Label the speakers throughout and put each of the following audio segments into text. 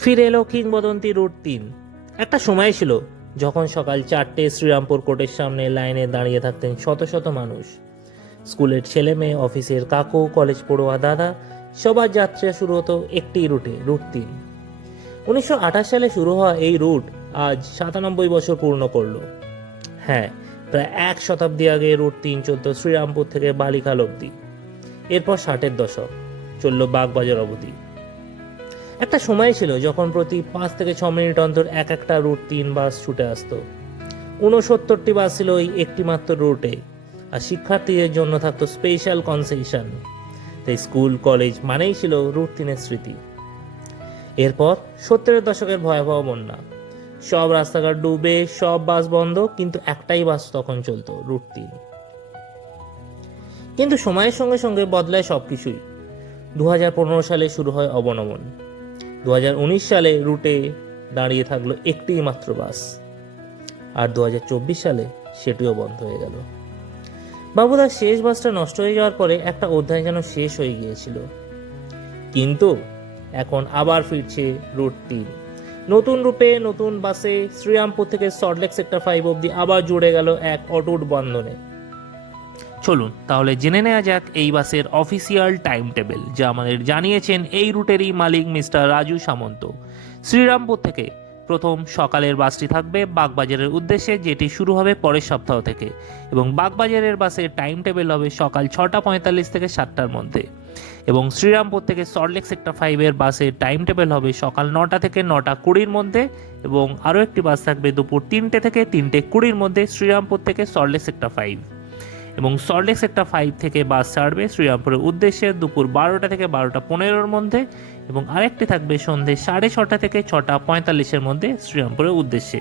Speaker 1: ফিরে এলো কিংবদন্তি রুট তিন। একটা সময় ছিল যখন সকাল চারটে শ্রীরামপুর কোর্টের সামনে লাইনে দাঁড়িয়ে থাকতেন শত শত মানুষ। স্কুলের ছেলে মেয়ে, অফিসের কাকু, কলেজ পড়ুয়া দাদা, সবার যাত্রা শুরু হতো একটি রুটে রুট তিন। উনিশশো সালে শুরু হওয়া এই রুট আজ সাতানব্বই বছর পূর্ণ করল। হ্যাঁ প্রায় এক শতাব্দী আগে রুট তিন চলতো শ্রীরামপুর থেকে বালিখাল অবধি। এরপর ষাটের দশক, চলল বাগবাজার অবধি। একটা সময় ছিল যখন প্রতি পাঁচ থেকে ছ মিনিট অন্তর এক একটা রুট তিন বাস ছুটে আসতো। ঊনসত্তরটি বাস ছিল ওই একটি মাত্র রুটে, আর শিক্ষার্থীদের জন্য থাকতো স্পেশাল কনসেশন তাই স্কুল কলেজ মানেই ছিল রুট তিনের স্মৃতি। এরপর সত্তরের দশকের ভয়াবহ বন্যা। সব রাস্তাঘাট ডুবে, সব বাস বন্ধ, কিন্তু একটাই বাস তখন চলতো, রুট তিন। কিন্তু সময়ের সঙ্গে সঙ্গে বদলায় সব কিছুই দু হাজার পনেরো সালে শুরু হয় অবনমন। দু হাজার উনিশ সালে রুটে দাঁড়িয়ে থাকল একটিই মাত্র বাস। আর দু হাজার চব্বিশ সালে সেটিও বন্ধ হয়ে গেল। বাবুদার শেষ বাসটা নষ্ট হয়ে যাওয়ার পরে একটা অধ্যায় যেন শেষ হয়ে গিয়েছিল। কিন্তু এখন আবার ফিরছে রুট তিন। নতুন রূপে নতুন বাসে শ্রীরামপুর থেকে সল্টলেক সেক্টর ফাইভ অবধি আবার জুড়ে গেল এক অটুট বন্ধনে। চলুন, তাহলে জেনে নেওয়া যাক এই বাসের অফিসিয়াল টাইম টেবিল যা আমাদের জানিয়েছেন এই রুটেরই মালিক মিস্টার রাজু সামন্ত। শ্রীরামপুর থেকে প্রথম সকালের বাসটি থাকবে বাগবাজারের উদ্দেশ্যে, যেটি শুরু হবে পরের সপ্তাহ থেকে, এবং বাগবাজারের বাসের টাইম টেবিল হবে সকাল ছটা পঁয়তাল্লিশ থেকে সাতটার মধ্যে। এবং শ্রীরামপুর থেকে সল্টলেক সেক্টর ফাইভের বাসের টাইম টেবিল হবে সকাল নটা থেকে নটা কুড়ির মধ্যে, এবং আরও একটি বাস থাকবে দুপুর তিনটে থেকে তিনটে কুড়ির মধ্যে শ্রীরামপুর থেকে সল্টলেক সেক্টর ফাইভ এবং সল্টলেক সেক্টর ফাইভ থেকে বাস ছাড়বে শ্রীরামপুরের উদ্দেশ্যে দুপুর বারোটা থেকে বারোটা পনেরোর মধ্যে এবং আরেকটি থাকবে সন্ধে সাড়ে ছটা থেকে ছটা পঁয়তাল্লিশের মধ্যে শ্রীরামপুরের উদ্দেশ্যে।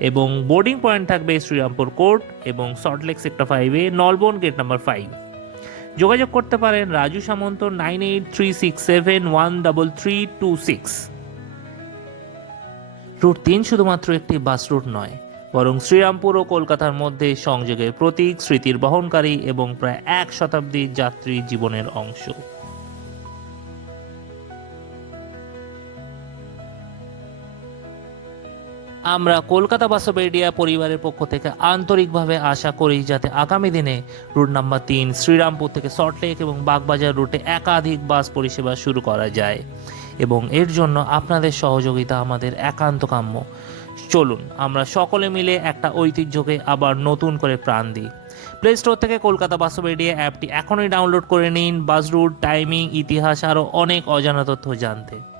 Speaker 1: এবং বোর্ডিং পয়েন্ট থাকবে শ্রীরামপুর কোর্ট এবং সল্টলেক সেক্টর ফাইভে নলবন গেট নাম্বার ফাইভ যোগাযোগ করতে পারেন Raju Samanta nine eight three six seven one double three two six route তিন শুধুমাত্র একটি বাস রুট নয় বরং শ্রীরামপুর ও কলকাতার মধ্যে সংযোগের প্রতীক, স্মৃতির বহনকারী এবং প্রায় এক শতাব্দী যাত্রী জীবনের অংশ। আমরা কলকাতা বাসবেডিয়া পরিবারের পক্ষ থেকে আন্তরিকভাবে আশা করি যাতে আগামী দিনে রুট নাম্বার তিন, শ্রীরামপুর থেকে সল্টলেক এবং বাগবাজার রুটে একাধিক বাস পরিষেবা শুরু করা যায়। এবং এর জন্য আপনাদের সহযোগিতা আমাদের একান্ত কাম্য। চলুন, আমরা সকলে মিলে একটা ঐতিহ্যকে আবার নতুন করে প্রাণ দিই। প্লে স্টোর থেকে কলকাতা বাসবেডিয়া অ্যাপটি এখনই ডাউনলোড করে নিন। বাস রুট টাইমিং ইতিহাস আরও অনেক অজানা তথ্য জানতে।